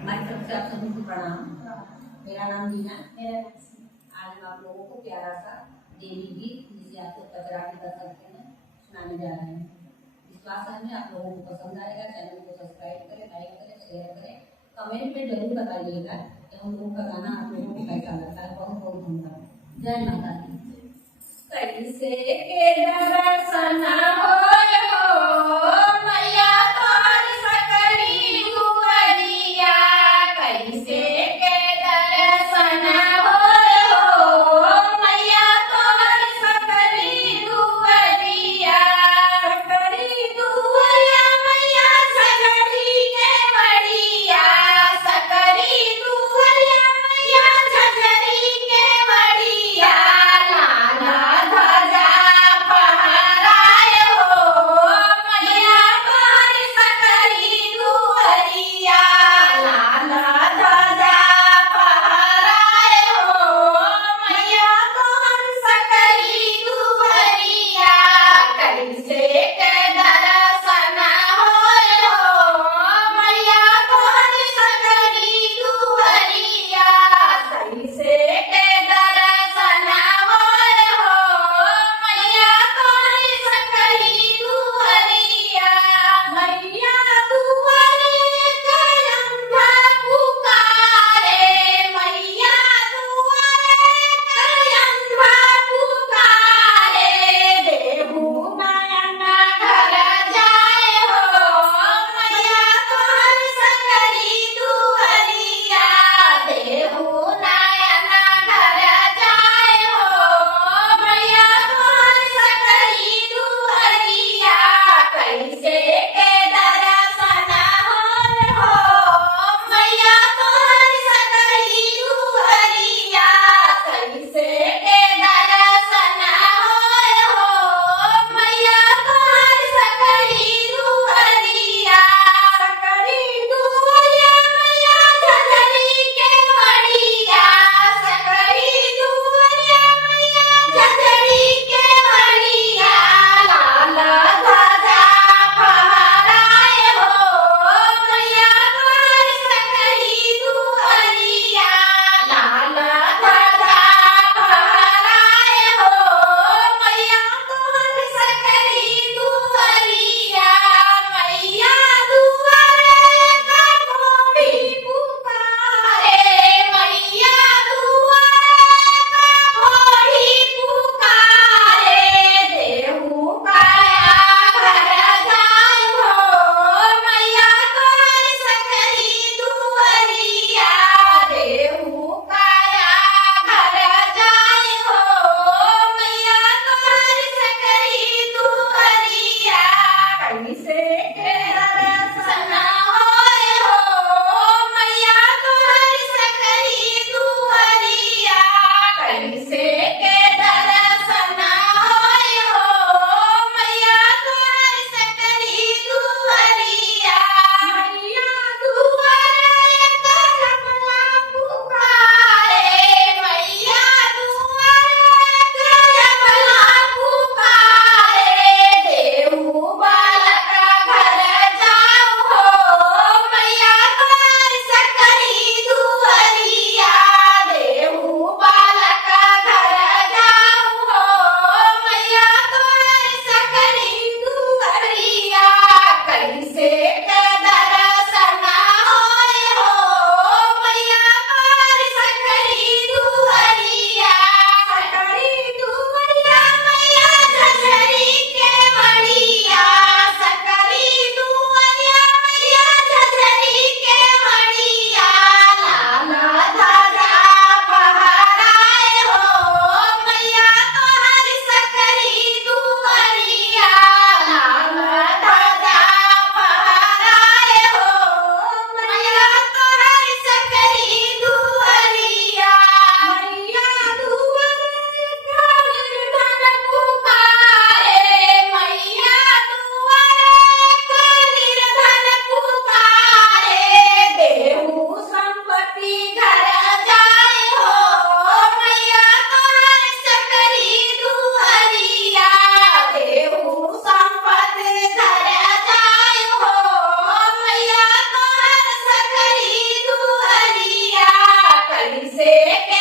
हमारी तरफ से आप सभी को प्रणाम। मेरा नाम मीना है। आज हम आप लोगों को प्यारा सा देवी गीत जिसे आप लोग कचरा भी कर सकते हैं सुनाने जा रहे हैं। विश्वास है हमें आप लोगों को पसंद आएगा। चैनल को सब्सक्राइब करें, लाइक करें, शेयर करें, कमेंट में जरूर बताइएगा कि हम लोगों का गाना आप लोगों को कैसा लगता है। बहुत बहुत धन्यवाद। जय माता दी। कैसे के दर्शन हो मैया तोर सकरी दुआरिया, कैसे के दर्शन हो मैया तोर सकरी दुआरिया। सकरी दुआरिया मैया झगड़ी के बड़िया, सकरी दुआरिया मैया झगड़ी के बड़िया। लाला ध्वजा फहराए हो से